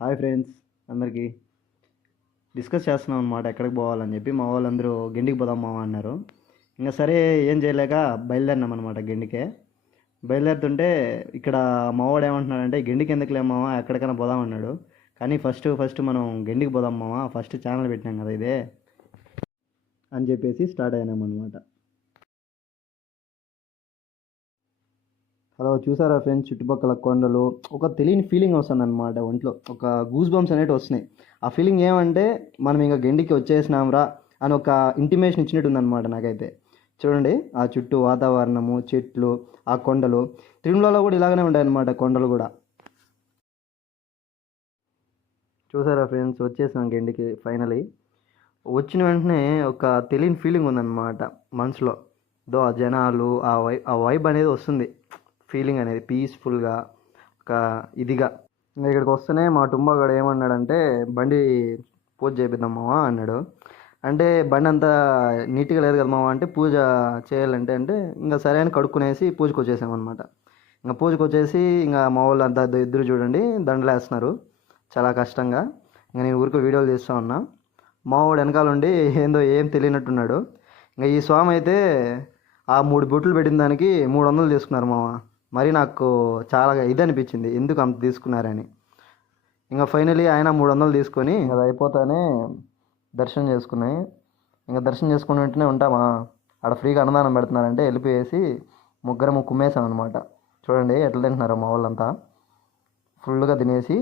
Hi friends, అందరికీ discuss చేస్తున్నాం అనమాట ఎక్కడికి పోవాలని చెప్పి. మా వాళ్ళందరూ గెండికి పోదాం మావా అన్నారు. ఇంకా సరే ఏం చేయలేక బయలుదేరినాం అనమాట. గెండికే బయలుదేరుతుంటే ఇక్కడ మావాడు ఏమంటున్నాడంటే, గెండికి ఎందుకులే మావా, ఎక్కడికైనా పోదాం అన్నాడు. కానీ ఫస్ట్ మనం గెండికి పోదాం మావా, ఫస్ట్ ఛానల్ పెట్టినాం కదా ఇదే అని చెప్పేసి స్టార్ట్ అయినాం అనమాట. హలో, చూసారా ఫ్రెండ్స్, చుట్టుపక్కల కొండలు, ఒక తెలియని ఫీలింగ్ వస్తుంది అనమాట. ఒంట్లో ఒక గూస్ బంప్స్ అనేవి వస్తున్నాయి. ఆ ఫీలింగ్ ఏమంటే మనం ఇంకా గెండికి వచ్చేసినాంరా అని ఒక ఇంటిమేషన్ ఇచ్చినట్టు ఉందన్నమాట నాకైతే. చూడండి, ఆ చుట్టూ వాతావరణము, చెట్లు, ఆ కొండలు. తిరుమలలో కూడా ఇలాగనే ఉంటాయన్నమాట కొండలు కూడా. చూసారా ఫ్రెండ్స్, వచ్చేసాం గెండికి ఫైనలీ. వచ్చిన వెంటనే ఒక తెలియని ఫీలింగ్ ఉందన్నమాట మనసులో. ఆ జనాలు, ఆ వైబ్ అనేది వస్తుంది. ఫీలింగ్ అనేది పీస్ఫుల్గా, ఒక ఇదిగా. ఇంకా ఇక్కడికి వస్తేనే మా టుంబాగాడు ఏమన్నాడంటే, బండి పూజ చేపిద్దాం మావా అన్నాడు. అంటే బండి అంతా నీట్గా లేదు కదా మావా అంటే, పూజ చేయాలంటే అంటే ఇంకా సరే అని కడుక్కునేసి పూజకు వచ్చేసామన్నమాట. ఇంకా పూజకు వచ్చేసి ఇంకా మా వాళ్ళు అంతా ఇద్దరు చూడండి దండలు వేస్తున్నారు చాలా కష్టంగా. ఇంకా నేను ఊరికి వీడియోలు తీస్తూ ఉన్నా. మా వాడు వెనకాల ఉండి ఏందో ఏం తెలియనట్టున్నాడు. ఇంకా ఈ స్వామి అయితే ఆ 3 బొట్లు పెట్టిన దానికి 300 తీసుకున్నారు మామ. మరి నాకు చాలా ఇది అనిపించింది, ఎందుకు అంత తీసుకున్నారని. ఇంకా ఫైనలీ ఆయన 300 తీసుకొని అది అయిపోతానే దర్శనం చేసుకున్నాయి. ఇంకా దర్శనం చేసుకుని వెంటనే ఉంటామా, ఆడ ఫ్రీగా అన్నదానం పెడుతున్నారంటే వెళ్ళిపోయేసి ముగ్గురము కుమ్మేసాం అనమాట. చూడండి ఎట్లా తింటున్నారో మా వాళ్ళంతా. ఫుల్గా తినేసి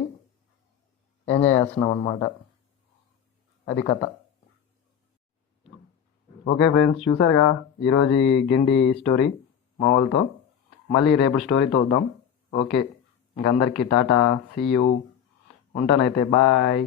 ఎంజాయ్ చేస్తున్నాం అనమాట. అది కథ. ఓకే ఫ్రెండ్స్, చూసారుగా ఈరోజు ఈ గెండి స్టోరీ మా వాళ్ళతో. మళ్ళీ రేపు స్టోరీతో వద్దాం. ఓకే, ఇంకందరికీ టాటా, సీ యూ, ఉంటానైతే, బాయ్.